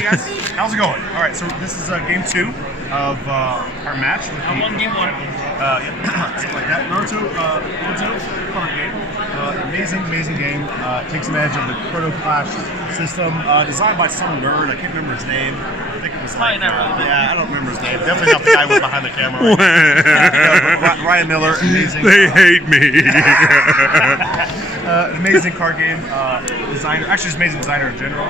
Hey guys, how's it going? All right, so this is game 2 of our match. I'm on game 1. Yeah, something like that. Naruto Boruto Card Game. Amazing game. Takes advantage of the Chrono Clash system. Designed by some nerd. I can't remember his name. I think it was like, yeah, I don't remember his name. Definitely not the guy with behind the camera. Ryan Miller, amazing. They hate me. An amazing card game designer. Actually, just amazing designer in general.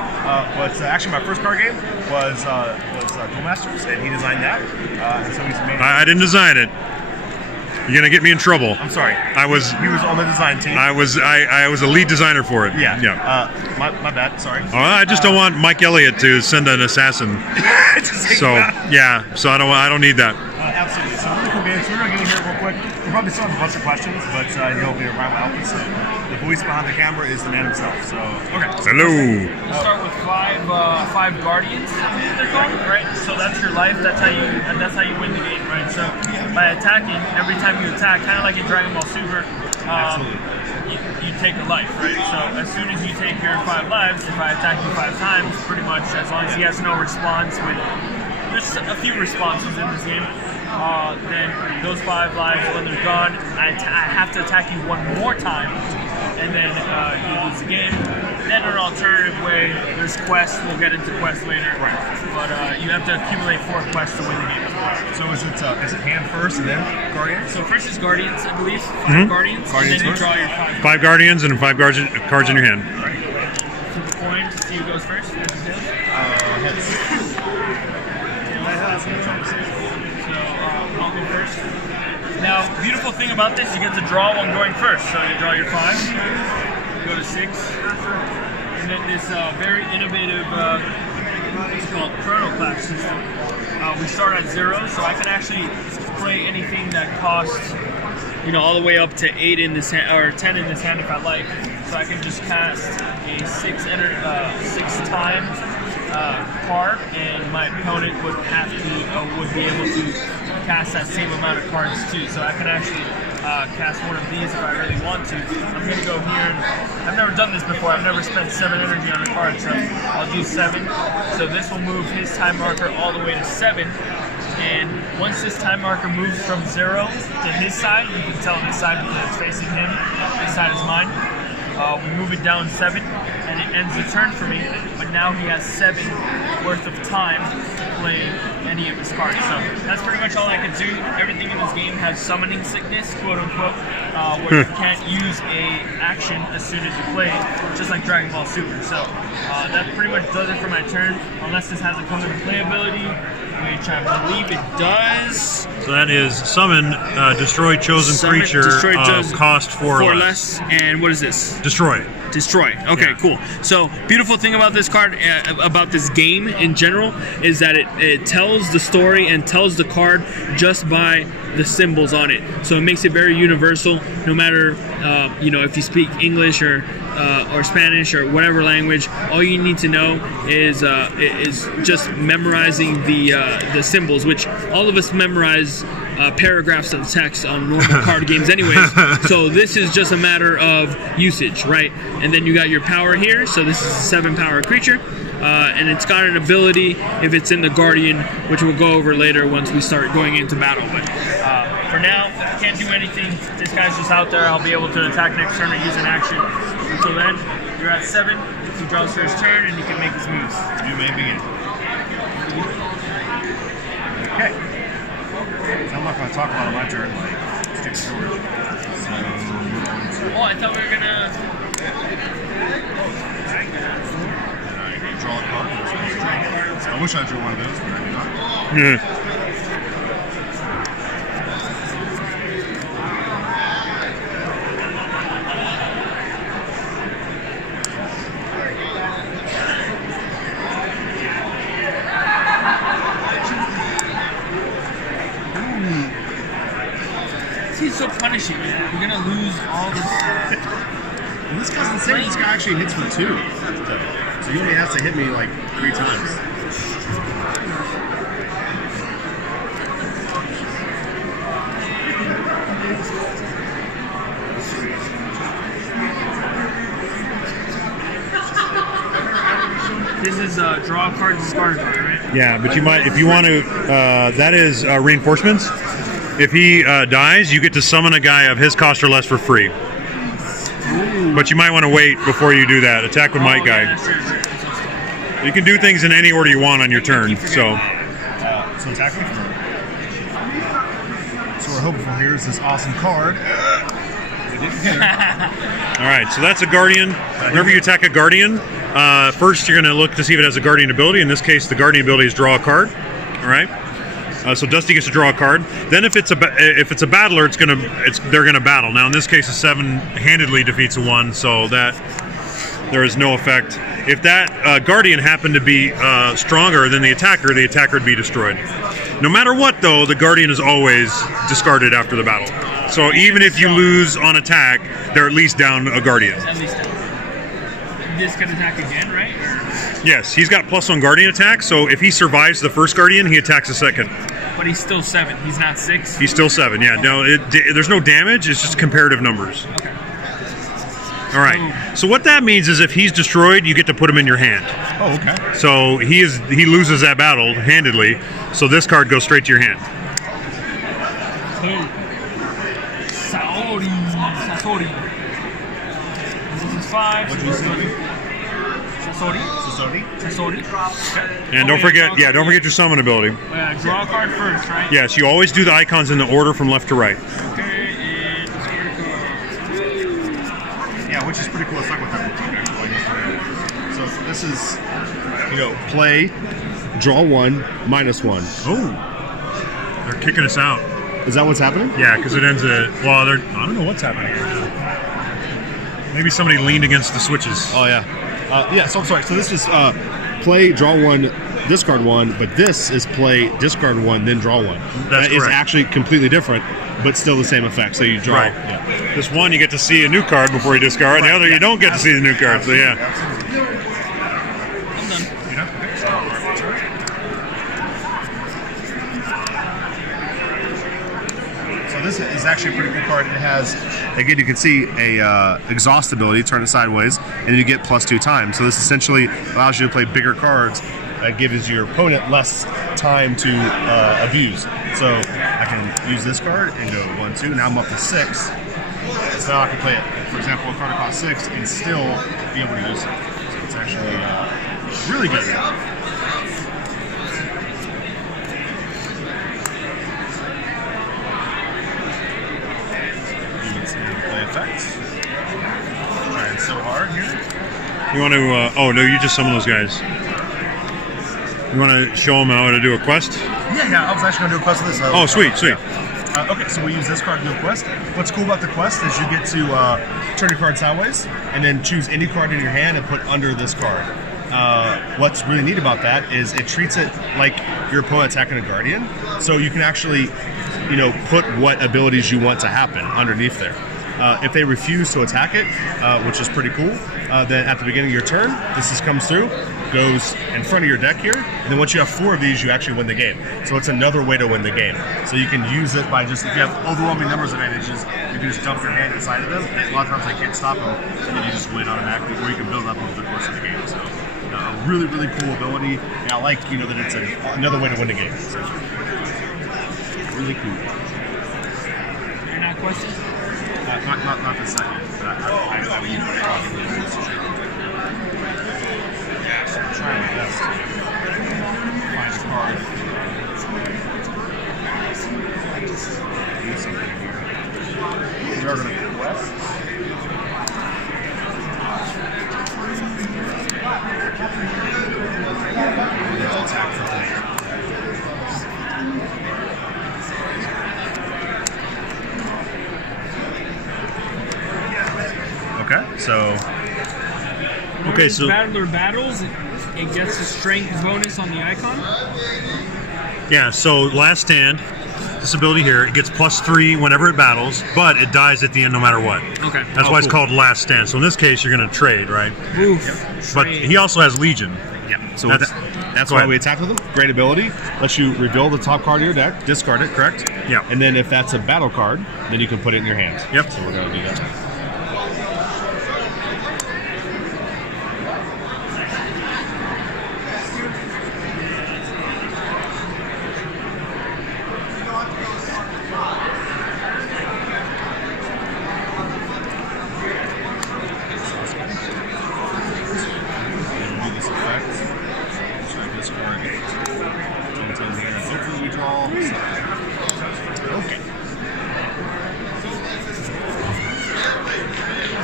But actually, my first card game was Duel Masters, and he designed that. And so he's amazing. I didn't design it. You're gonna get me in trouble. I'm sorry. He was on the design team. I was a lead designer for it. Yeah. Yeah. My bad. Sorry. Oh, I just don't want Mike Elliott to send an assassin. So yeah. So I don't need that. Absolutely. So really cool game. So we're gonna get in here real quick. We'll probably still have a bunch of questions, but you'll be around with Alpha. So the voice behind the camera is the man himself. So okay. Hello. You start with five guardians, they're called, right? So that's your life. That's how you win the game, right? So by attacking, every time you attack, kind of like in Dragon Ball Super, you take a life, right? So as soon as you take your 5 lives, if I attack you 5 times, pretty much as long as he has no response there's a few responses in this game. Then those 5 lives, when they're gone, I have to attack you one more time, and then you lose the game. Then an alternative way, there's quests. We'll get into quests later. Right. But you have to accumulate 4 quests to win the game. So is it hand first and then Guardians? So first is Guardians, I believe. 5 Guardians, and then you draw your 5. 5 guardians and 5 cards in your hand. Right. Flip a coin to see who goes first. Heads. So I'll go first. Now, beautiful thing about this, you get to draw one going first. So you draw your 5, you go to 6, and then this very innovative, it's called Chrono Clash system. We start at 0, so I can actually play anything that costs, all the way up to 8 in this hand, or 10 in this hand if I like. So I can just cast a 6 times card, and my opponent would be able to cast that same amount of cards too. So I can actually cast one of these if I really want to. I'm gonna go here. I've never done this before. I've never spent 7 energy on a card, so I'll do 7. So this will move his time marker all the way to 7. And once this time marker moves from 0 to his side, you can tell this side because it's facing him. This side is mine. We move it down 7, and it ends the turn for me. But now he has 7 worth of time to play any of his cards. So that's pretty much all I can do. Everything in this game has summoning sickness, quote unquote, where you can't use a action as soon as you play it, just like Dragon Ball Super. So that pretty much does it for my turn, unless this has a come into play ability, which I believe it does. So that is summon, destroy chosen creature, cost 4 or less. And what is this? Destroy. Okay, cool. So beautiful thing about this card, about this game in general, is that it tells the story and tells the card just by the symbols on it. So it makes it very universal, no matter if you speak English or Spanish or whatever language. All you need to know is just memorizing the symbols, which all of us memorize paragraphs of text on normal card games anyways. So this is just a matter of usage, right? And then you got your power here. So this is a 7 power creature. And it's got an ability if it's in the Guardian, which we'll go over later once we start going into battle. But for now, can't do anything. This guy's just out there. I'll be able to attack next turn or use an action. Until then, you're at 7. He draws for his turn, and he can make his moves. You may begin. Okay. So I'm not going to talk about it on my turn, like stupid George. Oh, I thought we were gonna. Draw a card. I wish I drew one of those, but I do not. He's so punishing, man. We're gonna lose all this. Well, this guy's insane. This guy actually hits for 2. So he only has to hit me like 3 times. This is draw a card, discard a card, right? Yeah, but you might, if you want to, that is reinforcements. If he dies, you get to summon a guy of his cost or less for free. Ooh. But you might want to wait before you do that. Attack with Might Guy. Yeah, You can do things in any order you want on your turn. So attack with her. So we're hoping for here is this awesome card. All right, so that's a Guardian. Whenever you attack a Guardian, first you're going to look to see if it has a Guardian ability. In this case, the Guardian ability is draw a card. All right. So Dusty gets to draw a card. Then if it's a battler, they're gonna battle. Now in this case, a 7 handedly defeats a 1, so that there is no effect. If that Guardian happened to be stronger than the attacker would be destroyed. No matter what, though, the Guardian is always discarded after the battle. So even if you lose on attack, they're at least down a Guardian. At least down. This can attack again, right? Yes, he's got +1 Guardian attack, so if he survives the first Guardian, he attacks the second. But he's still 7. He's not 6. He's still 7. Yeah. No, there's no damage. It's just comparative numbers. Okay. All right. So what that means is if he's destroyed, you get to put him in your hand. Oh, okay. So he loses that battle handedly. So this card goes straight to your hand. Satori. This is 5. What did you say? Sasori. And don't forget your summon ability. Draw a card first, right? Yes, you always do the icons in the order from left to right. Okay, and discard a card. Yeah, which is pretty cool. Let's talk about that. So this is, play, draw 1, -1. Oh, they're kicking us out. Is that what's happening? Yeah, because it ends at, I don't know what's happening. Maybe somebody leaned against the switches. Oh, yeah. So I'm sorry. So this is play, draw 1, discard 1, but this is play, discard 1, then draw 1. That's that is actually completely different, but still the same effect. So you draw. Right. Yeah. This one, you get to see a new card before you discard. Right. The other, you don't get to see the new card. So yeah. This is actually a pretty cool card. It has, again, you can see a exhaust ability, turn it sideways, and then you get +2 times. So this essentially allows you to play bigger cards that gives your opponent less time to abuse. So I can use this card and go 1, 2. Now I'm up to 6. So now I can play it, for example, a card that costs 6 and still be able to use it. So it's actually really good. Effects. Trying so hard here. You want to? Oh no, you just summon those guys. You want to show them how to do a quest? Yeah. I was actually going to do a quest with this. Oh, sweet. Okay, so we use this card to do a quest. What's cool about the quest is you get to turn your card sideways and then choose any card in your hand and put under this card. What's really neat about that is it treats it like your opponent attacking a Guardian, so you can actually, put what abilities you want to happen underneath there. If they refuse to attack it, which is pretty cool, then at the beginning of your turn, this comes through, goes in front of your deck here, and then once you have 4 of these, you actually win the game. So it's another way to win the game. So you can use it by just, if you have overwhelming numbers of advantages, you can just dump your hand inside of them. A lot of times they can't stop them, and then you just win automatically, or you can build up over the course of the game. So really, really cool ability. And I like, that it's another way to win the game. So, really cool. You're not questioning? Not the second, but I would use it. I'm trying my best to find a card. Do something here. We are going to go west. Let's attack for me. Okay, so battler battles, it gets a strength bonus on the icon. Yeah, so last stand, this ability here, it gets +3 whenever it battles, but it dies at the end no matter what. Okay. That's why it's called last stand. So in this case, you're going to trade, right? Oof. Yep. But he also has Legion. Yeah. So that's why we attack with him. Great ability. Lets you reveal the top card of your deck, discard it, correct? Yeah. And then if that's a battle card, then you can put it in your hand. Yep. So we're going to do that.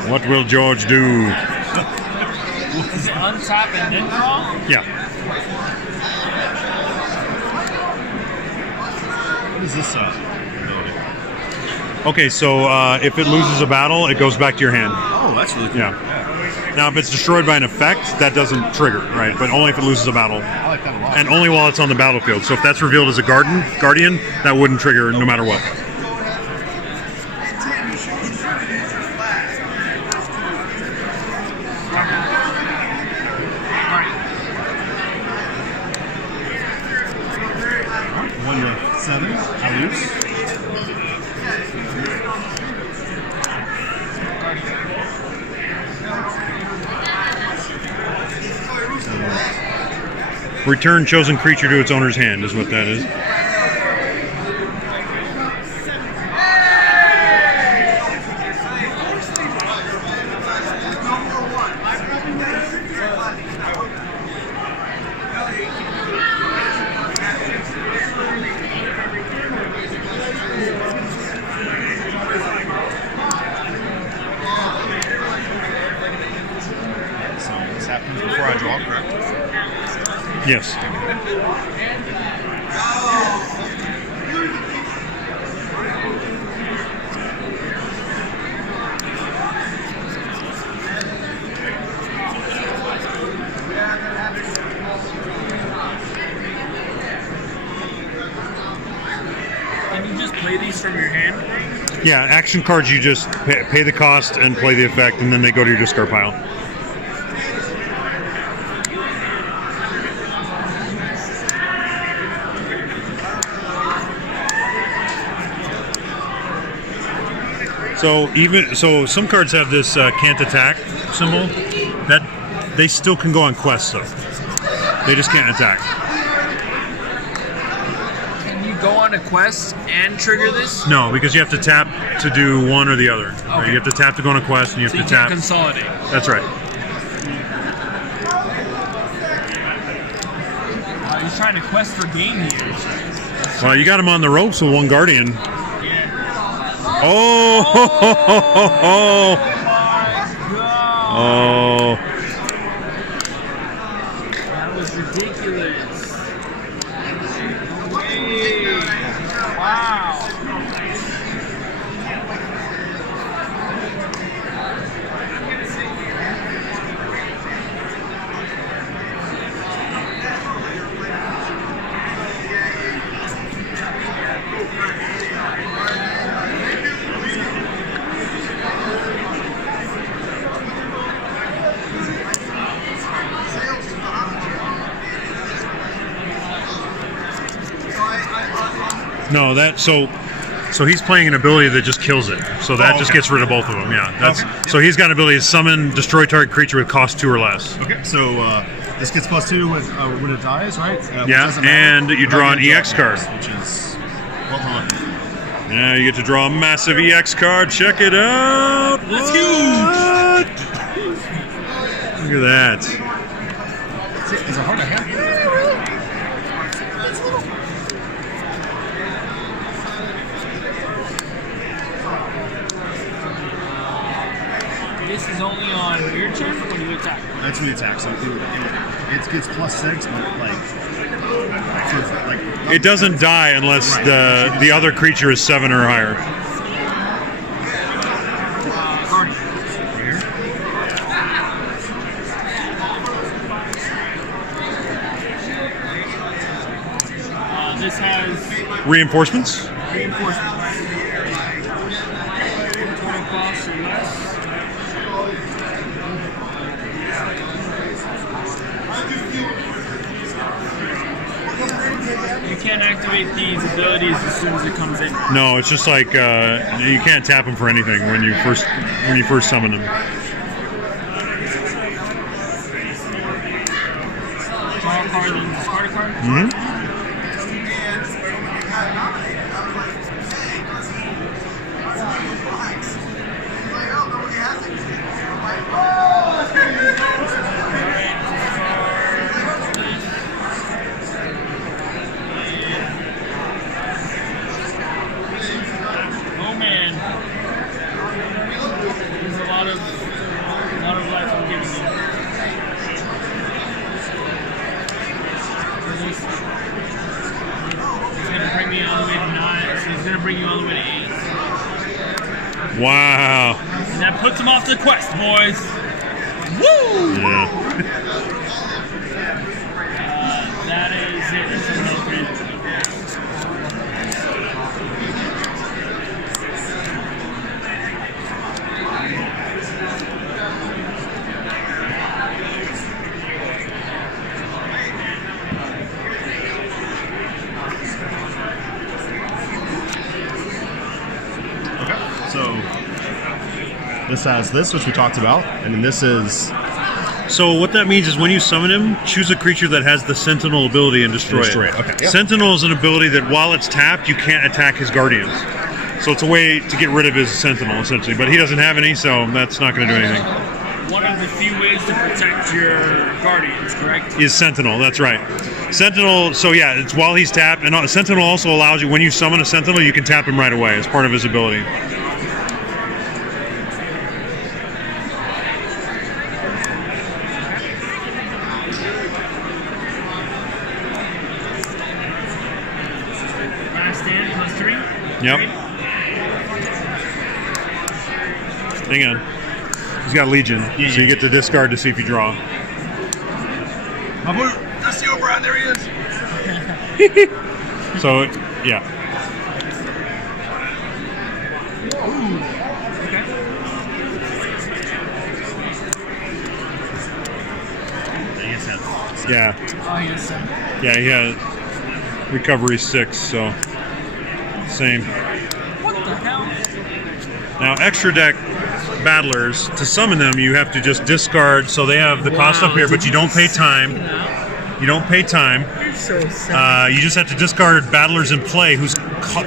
What will George do? Is it untap and then draw? Yeah. What is this ability? Okay, so if it loses a battle, it goes back to your hand. Oh, that's really cool. Yeah. Now, if it's destroyed by an effect, that doesn't trigger, right? But only if it loses a battle. I like that a lot. And only while it's on the battlefield. So if that's revealed as a guardian, that wouldn't trigger no matter what. One to 7. I lose. Return chosen creature to its owner's hand is what that is. So this happens before I draw, correct? Yes. Can you just play these from your hand? Yeah, action cards you just pay the cost and play the effect, and then they go to your discard pile. So some cards have this can't attack symbol. That they still can go on quests though. They just can't attack. Can you go on a quest and trigger this? No, because you have to tap to do one or the other. Right? Okay. You have to tap to go on a quest, and you have So you to can't tap. consolidate. That's right. He's trying to quest for game here. Well, you got him on the ropes with one guardian. Yeah. Oh! Oh my god! Oh! That was ridiculous. Way. Wow. No, so he's playing an ability that just kills it. So that just gets rid of both of them. Yeah, that's so he's got an ability to summon, destroy target creature with cost 2 or less. Okay, so this gets +2 with, when it dies, right? Which Yeah, doesn't matter. and you draw an EX card. Which is well done. Yeah, you get to draw a massive EX card. Check it out. That's huge. Look at that. Is it hard to handle? This is only on your turn when you attack. That's when you attack. So it gets +6, but so it's like It doesn't die unless the other creature is 7 or higher. Guardian. This has Reinforcements. reinforcement. Total cost or less. You can't activate these abilities as soon as it comes in. No, it's just like you can't tap them for anything when you first summon them. Draw a card and discard a card. Mm-hmm. Oh man, there's a lot of Wow. And that puts him off the quest, boys. Woo! Yeah. That is it. That's another three. So this has this, which we talked about, and then this is So what that means is when you summon him, choose a creature that has the Sentinel ability and destroy it. Okay. Yep. Sentinel is an ability that while it's tapped, you can't attack his guardians. So it's a way to get rid of his Sentinel, essentially. But he doesn't have any, so that's not going to do anything. One of the few ways to protect your guardians, correct? Is Sentinel, that's right. Sentinel, so yeah, it's while he's tapped. And Sentinel also allows you, when you summon a Sentinel, you can tap him right away as part of his ability. Yep. Hang on. He's got Legion, so you get to discard to see if you draw. My boy, Dusty O'Brien, there he is. So, yeah. Yeah. Oh, yes, sir. Yeah, he had recovery 6, so same. What the hell? Now, extra deck battlers, to summon them, you have to just discard, so they have the cost up here, but you don't pay time. You don't pay time. You're so sad. You just have to discard battlers in play whose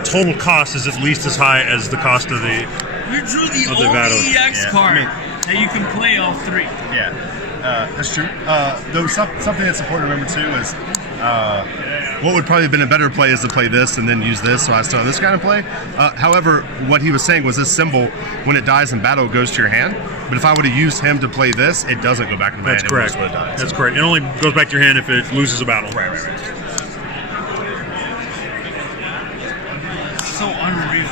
total cost is at least as high as the cost of the... You drew the of the only battle. EX card that you can play all three. Yeah, that's true. Though something that's important to remember too is what would probably have been a better play is to play this and then use this, so I still have this kind of play. However, what he was saying was this symbol, when it dies in battle, it goes to your hand. But if I would have used him to play this, it doesn't go back in the hand. That's correct. It dies. That's correct. It only goes back to your hand if it loses a battle. Right. So unreal.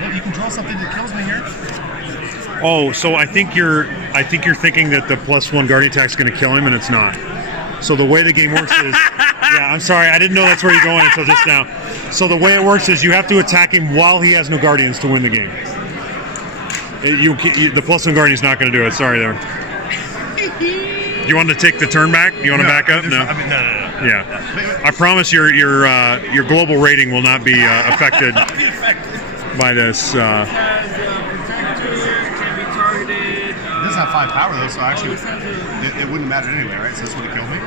Well, you can draw something that kills me here. Oh, so I think you're thinking that the +1 guardian attack is going to kill him, and it's not. So the way the game works is, yeah, I'm sorry, I didn't know that's where you're going until just now. So the way it works is you have to attack him while he has no guardians to win the game. The +1 guardian's not going to do it. Sorry there. Do you want to take the turn back? You want to back up? No. I mean, no. Yeah. I promise your global rating will not be affected by this. Has protector, can be targeted. It doesn't have 5 power though, so actually it wouldn't matter anyway, right? So this would have killed me.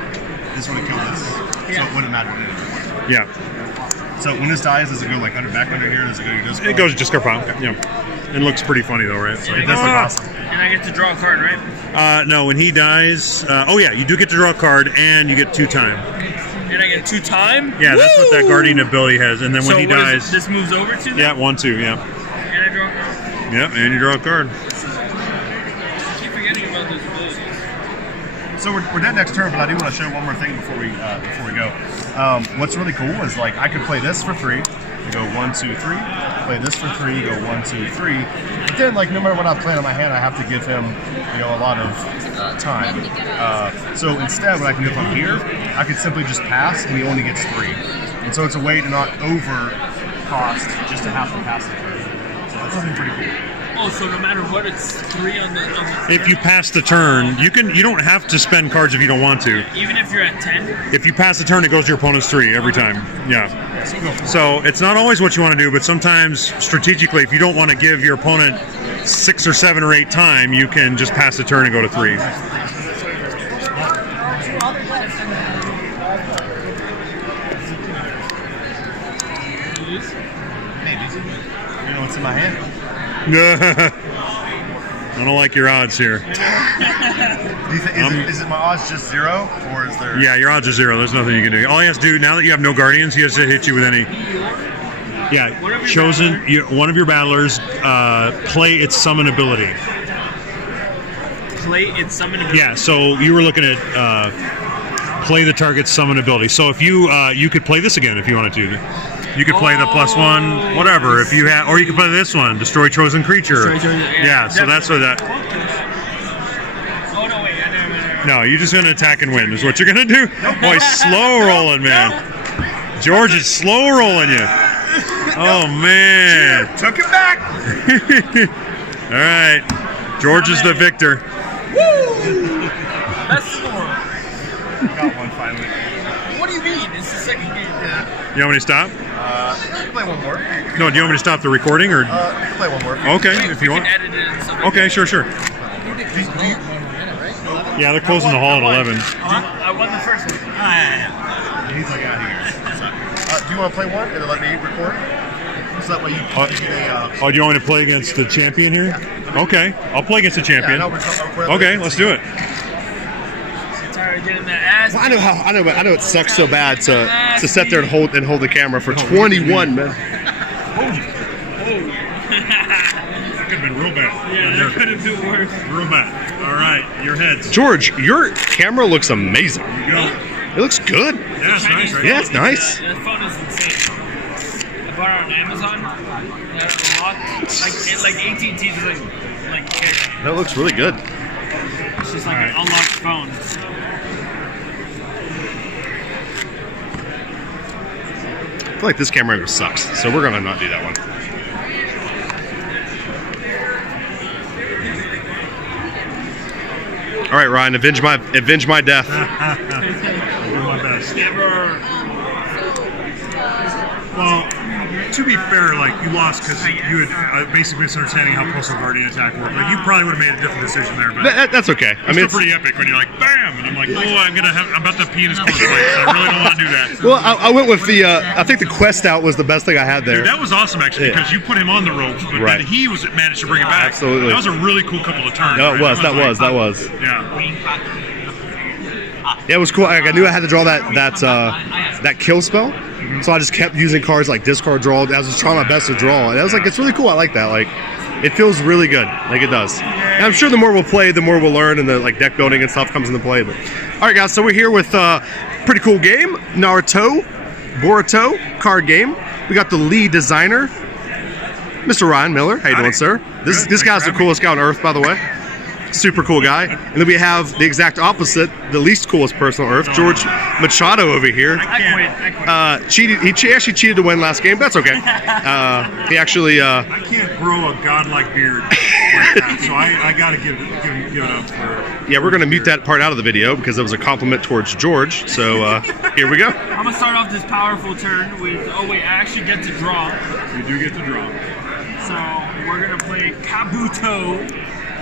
This would have killed this. So it wouldn't matter anyway. Yeah. So when this dies, does it go like back under here? Does it go to discard? It goes to discard pile. Yeah. It looks pretty funny though, right? So It does look awesome. And I get to draw a card, right? no, when he dies, oh yeah, you do get to draw a card and you get 2 time. And I get 2 time? Yeah, that's what that guardian ability has. And then when So he what is dies, it? This moves over to them? yeah, 1/2, yeah. And I draw a card? Yep, and you draw a card. I keep forgetting about those abilities. So we're dead next turn, but I do want to show one more thing before we go. What's really cool is like I could play this for 3, go 1, 2, 3. Play this for 3, go 1, 2, 3. But then like no matter what I'm playing on my hand, I have to give him a lot of time. So instead, what I can do from here, I could simply just pass, and he only gets 3. And so it's a way to not over cost just to have to pass the turn. So that's something pretty cool. Oh, so no matter what, it's 3 on the If you pass the turn, you don't have to spend cards if you don't want to. even if you're at 10? If you pass the turn, it goes to your opponent's 3 every time. Yeah. So it's not always what you want to do, but sometimes strategically, if you don't want to give your opponent 6 or 7 or 8 time, you can just pass the turn and go to 3. Maybe. You know what's in my hand? I don't like your odds here. Do you think, is it my odds just 0, or is there? Yeah, your odds are 0. There's nothing you can do. All he has to do, now that you have no guardians, he has to hit you with any. Yeah, one of your battlers, play its summon ability. Play its summon ability? Yeah, so you were looking at play the target's summon ability. So if you could play this again if you wanted to. You could play the +1, whatever. If you have, or you could play this one, destroy chosen creature. Yeah, so that's what that. Oh no, wait, No, you're just gonna attack and win. Is what you're gonna do. Boy, he's slow rolling, man. George is slow rolling you. Oh man. Took it back. All right, George is the victor. Woo! Best score. Got one finally. What do you mean? It's the second game. You want me to stop? Play one more. No, do you want me to stop the recording or? Play one more. Okay, if you We want. can edit it and stuff. Okay, sure. Yeah, they're closing the hall at 11. I won the first one. He's like out here. Do you want to play one and then let me record? So that way you can get a. Oh, do you want me to play against the champion here? Okay, I'll play against the champion. Okay, let's do it. Tired of getting that ass. Well, I know it sucks so bad to sit there and hold the camera for 21 minutes. That could have been real bad. Yeah, that could have been worse. Real bad. All right, your heads. George, your camera looks amazing. There you go. It looks good. Yeah, it's nice, right? Yeah, it's nice. That phone is insane. I bought it on Amazon. Like AT&T just like That looks really good. it's just like an unlocked phone. I feel like this camera angle sucks, so we're gonna not do that one. All right, Ryan, avenge my death. I'll do my best. Never. Well, to be fair, like you lost because you had basically misunderstanding how Pulsar Guardian attack worked. Like you probably would have made a different decision there, but That's okay. I mean, it's still pretty epic when you're like, bam, and I'm like, oh, I'm about to pee in his corner. I really don't want to do that. well, I went with the. I think the quest out was the best thing I had there. Dude, that was awesome actually because you put him on the ropes, but Right. then he managed to bring it back. Absolutely. That was a really cool couple of turns. No, it right? was. That was. Yeah. Yeah, it was cool. Like, I knew I had to draw that kill spell, so I just kept using cards like discard draw. I was just trying my best to draw, and I was like, it's really cool. I like that. Like, it feels really good. Like it does. And I'm sure the more we'll play, the more we'll learn, and the like deck building and stuff comes into play. But all right, guys. So we're here with pretty cool game, Naruto Boruto Card Game. We got the lead designer, Mr. Ryan Miller. How you doing, sir? This guy's the coolest guy on earth, by the way. Super cool guy. And then we have the exact opposite, the least coolest person on earth, George Machado over here. I quit. Cheated. He actually cheated to win last game. But that's okay. He actually. I can't grow a godlike beard like that, so I got to give it up for. Yeah, we're gonna mute that part out of the video because it was a compliment towards George. So here we go. I'm gonna start off this powerful turn with. Oh wait, I actually get to draw. You do get to draw. So we're gonna play Kabuto.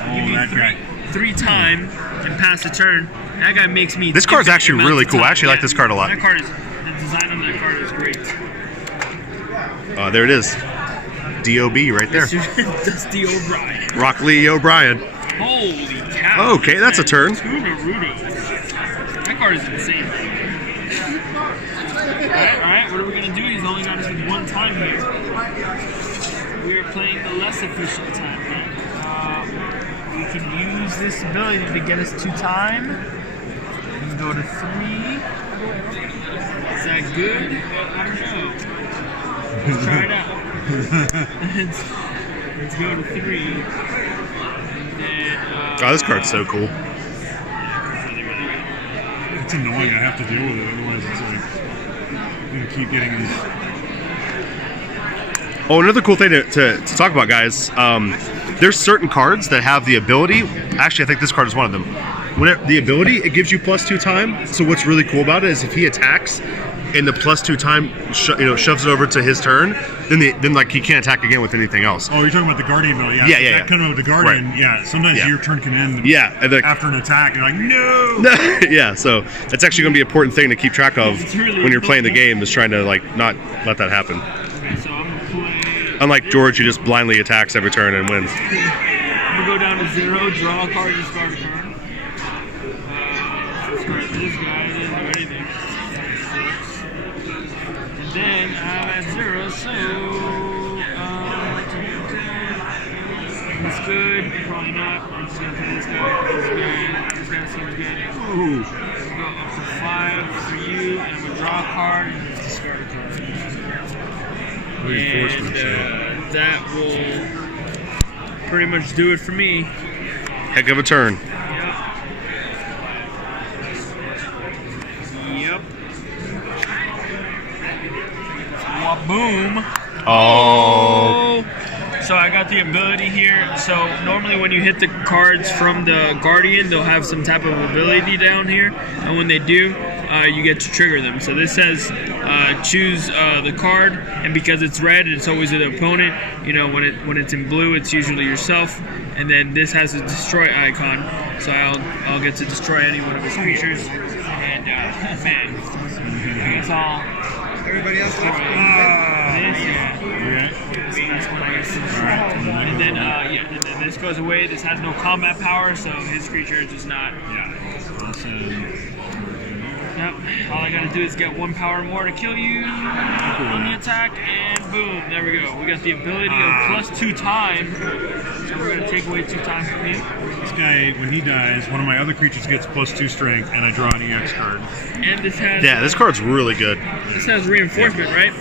Oh, that guy. 3 times and pass the turn. That guy makes me. This card's actually infinite really amounts of cool. I time. actually like this card a lot. That card is the design on that card is great. There it is. DOB right there. Dusty O'Brien. Rock Lee O'Brien. Holy cow! Okay, that's a turn. 2 Naruto. That card is insane. All right. What are we gonna do? He's only got us with 1 time here. We are playing the less efficient time. We can use this ability to get us 2 time. We can go to 3. Is that good? I don't know. Let's try it out. let's go to 3. And then, Oh, this card's so cool. It's annoying. I have to deal with it. Otherwise, it's like I'm gonna keep getting these. Oh, another cool thing to talk about, guys. There's certain cards that have the ability. Actually, I think this card is one of them. The ability, it gives you +2 time. So what's really cool about it is if he attacks and the +2 time shoves it over to his turn, then like he can't attack again with anything else. Oh, you're talking about the Guardian ability. Yeah. That coming with the Guardian. Right. Yeah. Sometimes your turn can end. Yeah. And After an attack, you're like, no. yeah. So that's actually going to be an important thing to keep track of really when you're playing the game, is trying to like not let that happen. so I'm gonna play. Unlike George, who just blindly attacks every turn and wins. I'm gonna go down to 0, draw a card, discard a card. Discard this guy, didn't do anything. 6. And then I'm at 0, so it's good. Probably not. I'm just gonna play this guy. This guy seems good. Ooh. Go up to 5 for you, and I'm gonna draw a card and discard a card. Reinforcements, And that will pretty much do it for me. Heck of a turn. Yep. Boom. Oh. So I got the ability here. So normally when you hit the cards from the Guardian, they'll have some type of ability down here. And when they do, you get to trigger them. So this says choose the card, and because it's red, it's always an opponent. You know, when it's in blue, it's usually yourself. And then this has a destroy icon, so I'll get to destroy any one of his creatures. And man, I guess I'll. Everybody else left. And then and then this goes away. This has no combat power, so his creature does not. Yep. All I gotta do is get 1 power more to kill you on the attack, and boom, there we go. We got the ability of +2 time. So we're gonna take away 2 time from you. This guy, when he dies, one of my other creatures gets +2 strength, and I draw an EX card. And this has This card's really good. this has reinforcement, right?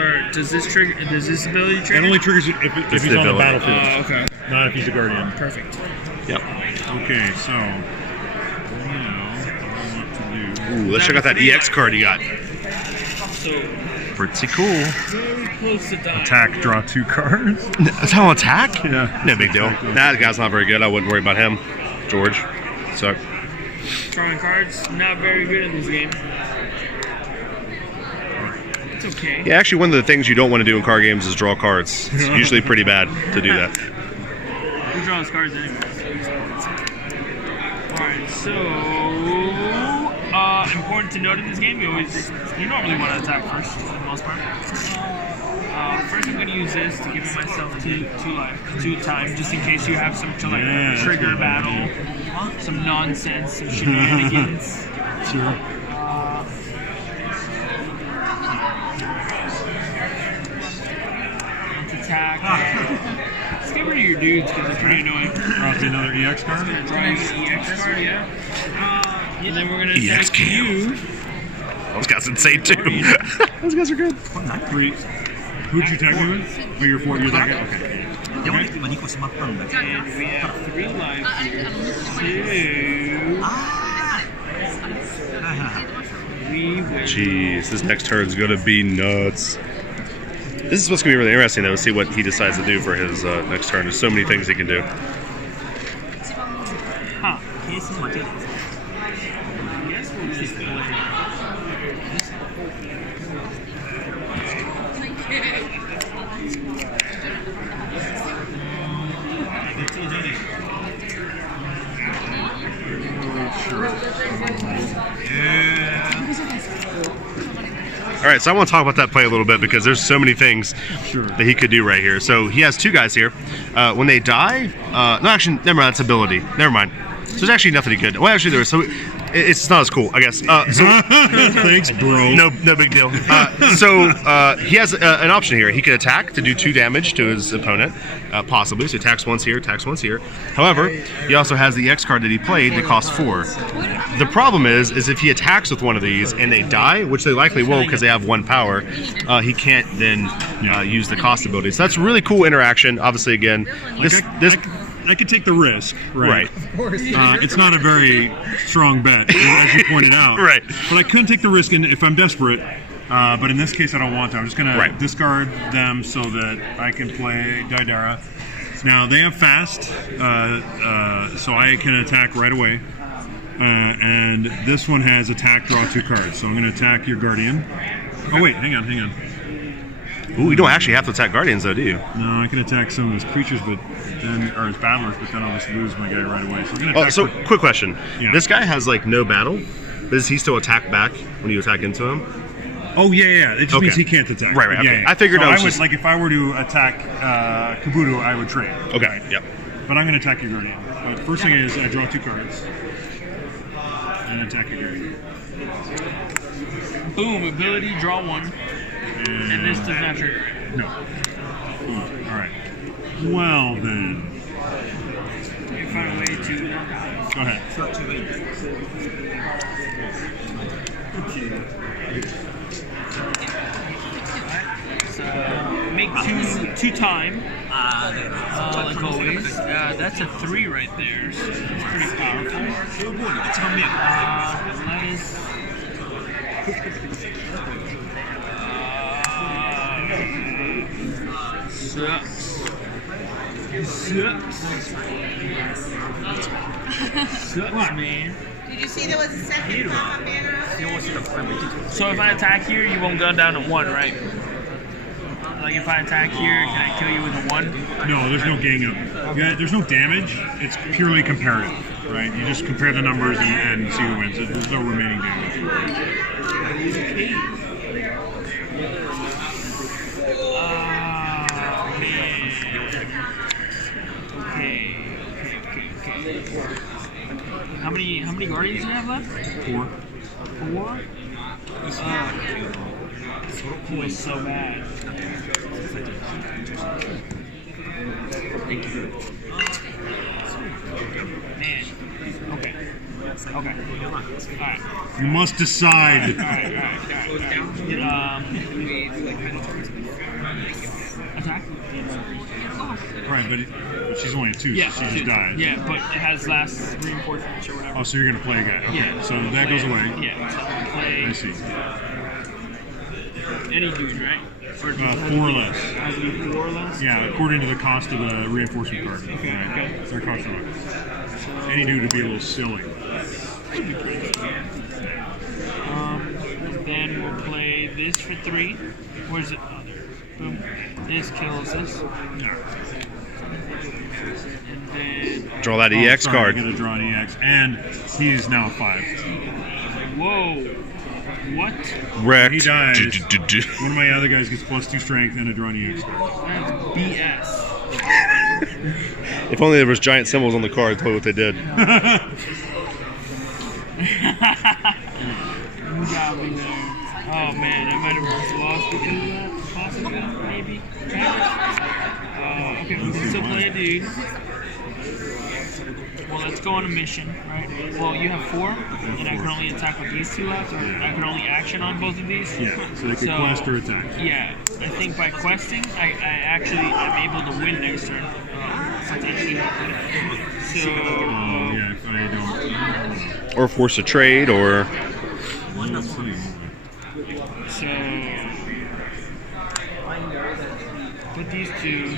Or does this trigger? Does this ability trigger? It only triggers if It's he's the on the ability. battlefield, Okay. not if he's a guardian. Perfect. Yep. Okay, so now what to do? Ooh, let's check out that EX card you got. So Pretty cool. very close to dying. Attack, draw 2 cards. That's how attack? Yeah. No big deal. That guy's not very good. I wouldn't worry about him. George. Suck. Drawing cards, not very good in this game. It's okay. Yeah, actually, one of the things you don't want to do in card games is draw cards. It's usually pretty bad to do that. Who draws cards anyway? Alright, so important to note in this game, you normally want to attack first for the most part. First I'm going to use this to give myself two time, just in case you have some trigger battle, some nonsense, some shenanigans. Sure. Attack. Let's get rid of your dudes because they're pretty annoying. Draw another EX card. Draw an EX card, yeah. And then we're gonna EX attack you. Those guys insane too. Those guys are good. Wait, who'd you attack me with? Oh, you're 4. You're that guy? Okay. 山根今2個しまったんだけど And we have 3 lives here. 2. We win. Jeez, this next turn's gonna be nuts. This is what's gonna be really interesting though, to see what he decides to do for his next turn. There's so many things he can do. Huh. ケース間違えたんですか Yes, we'll just go ahead. All right, so I want to talk about that play a little bit because there's so many things that he could do right here. So he has 2 guys here. When they die, no, actually, never mind. That's ability. Never mind. So there's actually nothing he could. Well, actually, there is. So it's not as cool, I guess. Thanks, bro. No big deal. So he has an option here. He could attack to do 2 damage to his opponent, possibly. So he attacks once here, attacks once here. However, he also has the X card that he played that costs 4. The problem is if he attacks with one of these and they die, which they likely will because they have 1 power, he can't then use the cost ability. So that's really cool interaction. Obviously, again, I could take the risk, right? Right. It's not a very strong bet, as you pointed out. Right. But I could take the risk if I'm desperate. But in this case, I don't want to. I'm just going to discard them so that I can play Daidara. Now, they have fast, so I can attack right away. And this one has attack, draw 2 cards. So I'm going to attack your Guardian. Oh, wait, hang on. Ooh, you don't actually have to attack Guardians, though, do you? No, I can attack some of his creatures, or his battlers, but then I'll just lose my guy right away. So I'm gonna attack Quick question. Yeah. This guy has, no battle. Does he still attack back when you attack into him? Oh, yeah. It just Okay. means he can't attack. Right, okay. Yeah. I figured so I was would, just- if I were to attack Kabuto, I would trade. Okay, yep. But I'm going to attack your Guardian. But first thing is, I draw 2 cards. And attack your Guardian. Boom, ability, draw 1. And this does not trigger. No. All right. Well, then. You find a way to. Go ahead. それは中がいいです So make two time. Like always. That's a 3 right there. So that's pretty powerful. Sucks. Sucks, man. Did you see there was a second pop-up banner? So if I attack here, you won't go down to 1, right? Like if I attack here, can I kill you with a 1? No, there's no gang up. Yeah, there's no damage. It's purely comparative, right? You just compare the numbers and see who wins. There's no remaining damage. Okay. How many guardians do you have left? 4. 4? This feels so bad. Man. Okay. Alright. You must decide. Alright. Attack? Right, but she's only a 2, Yeah, so she just died. Yeah, but it has last reinforcements or whatever. Oh, so you're going to play again. Okay. Yeah. So that goes away. Yeah, so I'll play I see. any dude, right? Or 4 or less. has to be 4 or less? Yeah, according to the cost of the reinforcement card. Okay. Their cost of it. Any dude would be a little silly. Then we'll play this for 3. Where's it? Oh, there. Boom. This kills this. And then... Draw that EX sorry, card. I'm going to draw an EX. And he's now a 5. Whoa. What? Wrecked. He dies. One of my other guys gets +2 strength and a draw an EX card. That's BS. If only there was giant symbols on the card, tell you what they did. You got me there. Oh man, I might have lost because of that. Possibly, maybe. Okay, we can still play a dude. Well, let's go on a mission, right? Well, you have 4, and I can only attack with these 2 left, or I can only action on both of these. Yeah, so they can quest or attack. Yeah, I think by questing, I'm able to win next turn. Potentially. So. Yeah, I don't. Or force a trade, or... So. Put these 2.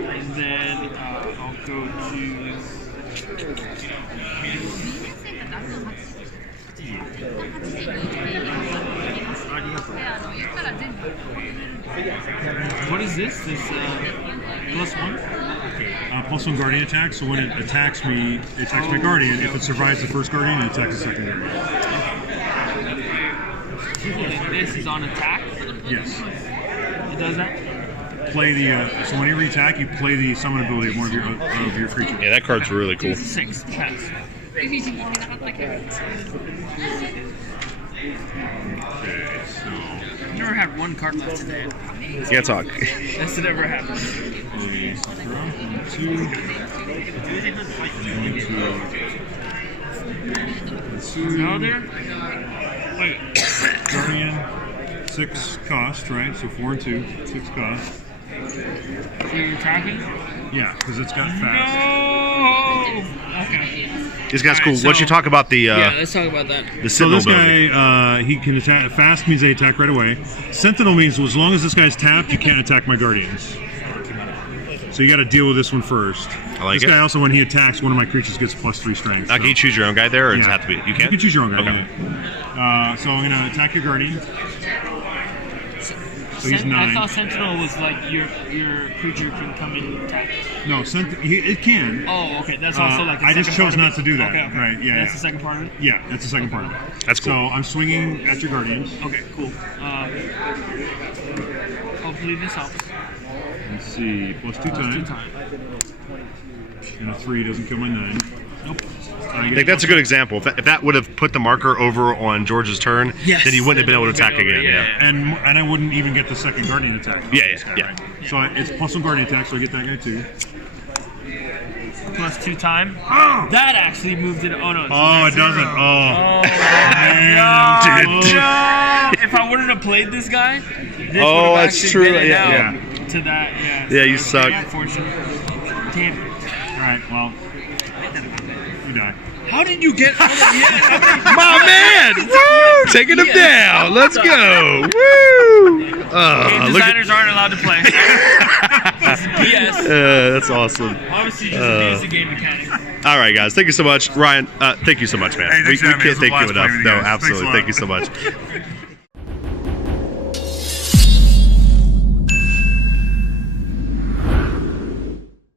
And then I'll go to. What is this? This +1? +1 guardian attack, so when it attacks me, it attacks my guardian. If it survives the first guardian, it attacks the second guardian. This is on attack? Yes. It does that? Play the so whenever you attack, you play the summon ability of one of your creatures. Yeah, that card's really cool. 6 pass. Okay, so I've never had 1 card left today. Can't talk. That's never happened. 2. No there? Wait. Guardian, 6 cost, right? So 4 and 2, 6 cost. So you're attacking? Yeah, because it's got fast. No! Okay. This guy's cool. Alright, Once you so- talk about the Yeah, let's talk about that. the So signal this ability. guy, he can attack. Fast means they attack right away. Sentinel means as long as this guy's tapped, you can't attack my guardians. So you got to deal with this one first. I like this it. guy also, when he attacks, one of my creatures gets +3 strength. Now, can you choose your own guy there, or does it have to be? You can. You can choose your own guy. Okay. Yeah. So I'm gonna attack your guardian. So he's 9. I thought Sentinel was like your creature can come in and attack. No, it can. Oh, okay. That's also like the I just second chose part of not it. to do that. Okay. Right, yeah, That's yeah. the second part of it? Yeah, that's the second part of it. That's cool. So I'm swinging at your guardians. Okay, cool. Hopefully this helps. Let's see, +2 times. And a 3 doesn't kill my 9. Nope. I think that's a good example. If that would have put the marker over on George's turn, Yes. then he wouldn't have been able to attack again. Yeah. And I wouldn't even get the second guardian attack. Yeah. So it's +1 guardian attack, so I get that guy too. +2 time. Oh! That actually moved it. Oh no. It's Oh, it 0. doesn't. Oh. Oh, Man. no. If I wouldn't have played this guy, This Oh, would've that's actually true. been it Yeah, out yeah. To that, yeah. Yeah, you suck. Unfortunately. Damn it. All right, well, you die. How did you get out of the My man! Woo! Taking him down. Let's go. Woo! Game Look at, designers aren't allowed to play. Yes. that's awesome. Obviously, just abuse the game mechanics. All right, guys. Thank you so much. Ryan, thank you so much, man. Hey, we thanks for having me. can't It was a thank you blast enough. playing with No, you guys. Thanks a absolutely. lot. Thank you so much.